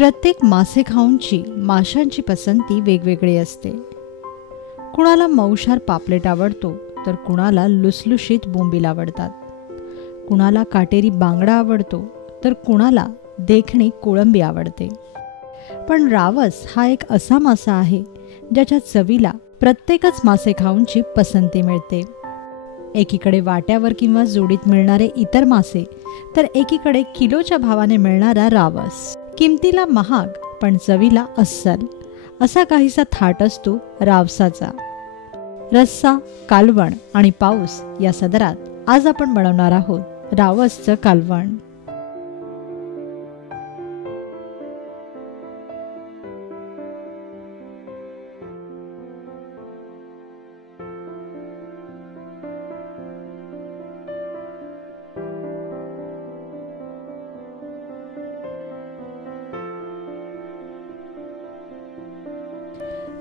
प्रत्येक मासे खाऊनची माशांची पसंती वेगवेगळी असते. कुणाला मऊशार पापलेट आवडतो तर कुणाला लुसलुशीत बोंबील आवडतात. कुणाला काटेरी बांगडा आवडतो तर कुणाला देखणी कोळंबी आवडते. पण रावस हा एक असा मासा आहे ज्याच्या चवीला प्रत्येकच मासे खाऊनची पसंती मिळते. एकीकडे वाट्यावर किंवा जोडीत मिळणारे इतर मासे तर एकीकडे किलोच्या भावाने मिळणारा रावस. किमतीला महाग पण चवीला अस्सल असा काहीसा थाट असतो रावसाचा. रस्सा, कालवण आणि पाऊस या सदरात आज आपण बनवणार आहोत रावसचं कालवण.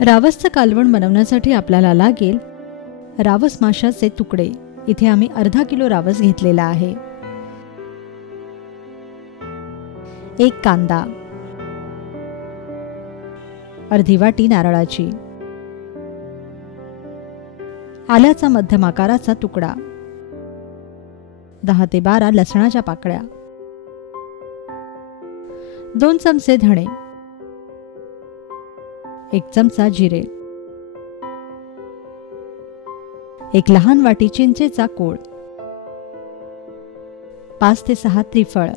रावसचं कालवण बनवण्यासाठी आपल्याला लागेल रावस माशाचे तुकडे. इथे आम्ही अर्धा किलो रावस घेतलेला आहे. एक कांदा, अर्धी वाटी नारळाची, आल्याचा मध्यम आकाराचा तुकडा, 10 ते 12 लसणाच्या पाकळ्या, 2 चमचे धणे, 1 चमचा जिरे, 1 लहान वाटी चिंचेचा कोळ, 5 ते 6 त्रिफळ,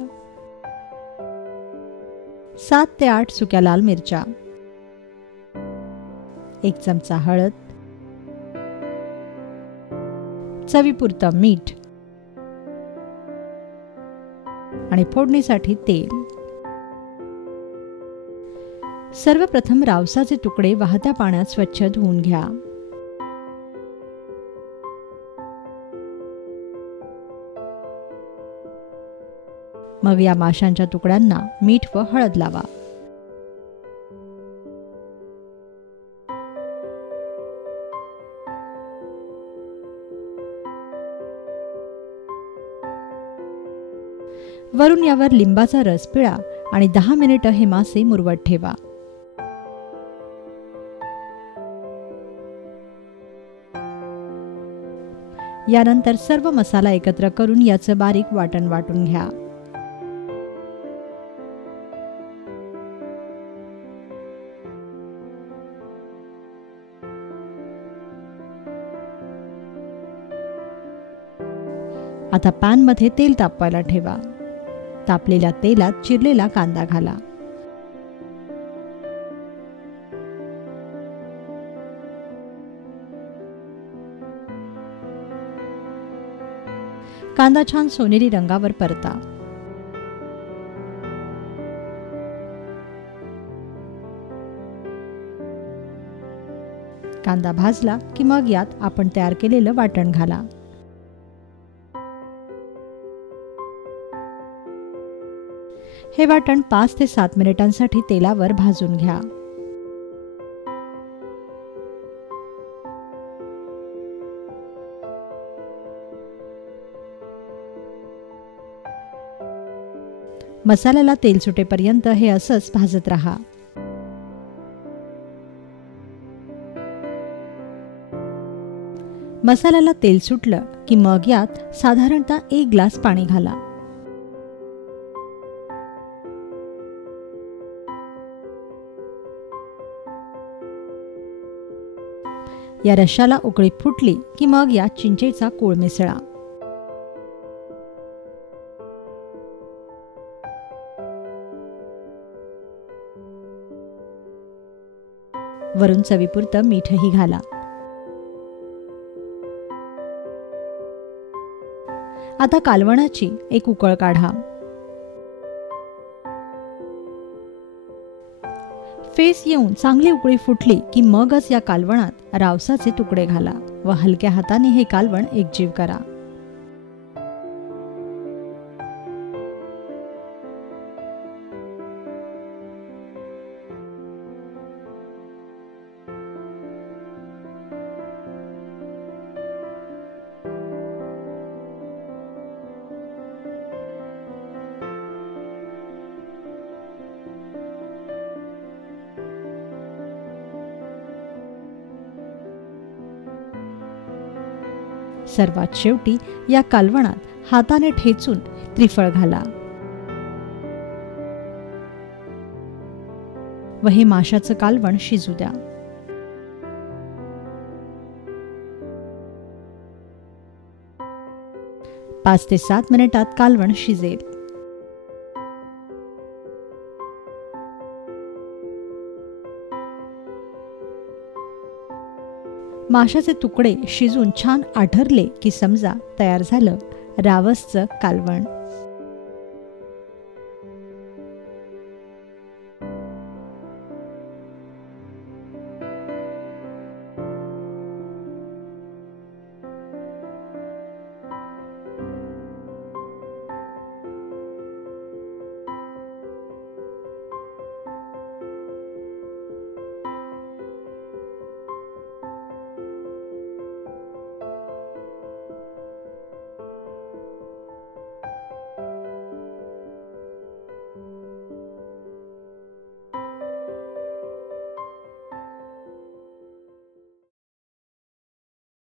7 ते 8 सुक्या लाल मिरच्या, 1 चमचा हळद, चवीपुरतं मीठ आणि फोडणीसाठी तेल. सर्वप्रथम रावसाचे तुकडे वाहत्या पाण्यात स्वच्छ धुवून घ्या. मग या माशांच्या तुकड्यांना मीठ व हळद लावा. वरून यावर लिंबाचा रस पिळा आणि 10 मिनिटं हे मासे मुरवत ठेवा. यानंतर सर्व मसाला एकत्र करून याचं बारीक वाटण वाटून घ्या. आता पॅनमध्ये तेल तापवायला ठेवा. तापलेल्या तेलात चिरलेला कांदा घाला. कांदा छान सोनेरी रंगावर परता. कांदा भाजला की मग यात आपण तयार केलेलं वाटण घाला. हे वाटण 5 ते 7 मिनिटांसाठी तेलावर भाजून घ्या. मसाल्याला तेल सुटेपर्यंत हे असंच भाजत राहा. मसाल्याला तेल सुटलं की मग यात साधारणतः 1 ग्लास पाणी घाला. या रश्शाला उकळी फुटली की मग यात चिंचेचा कोळ मिसळा. वरून चवीपुरतं मीठही घाला. आता कालवणाची एक उकळ काढा. फेस येऊन चांगली उकळी फुटली की मगच या कालवणात रावसाचे तुकडे घाला व हलक्या हाताने हे कालवण एकजीव करा. सर्वात शेवटी या कालवणात हाताने ठेचून त्रिफळ घाला व हे माशाचं कालवण शिजू द्या. 5 ते 7 मिनिटात कालवण शिजेल. माशाचे तुकडे शिजून छान आढरले की समजा तयार झालं रावसचं कालवण.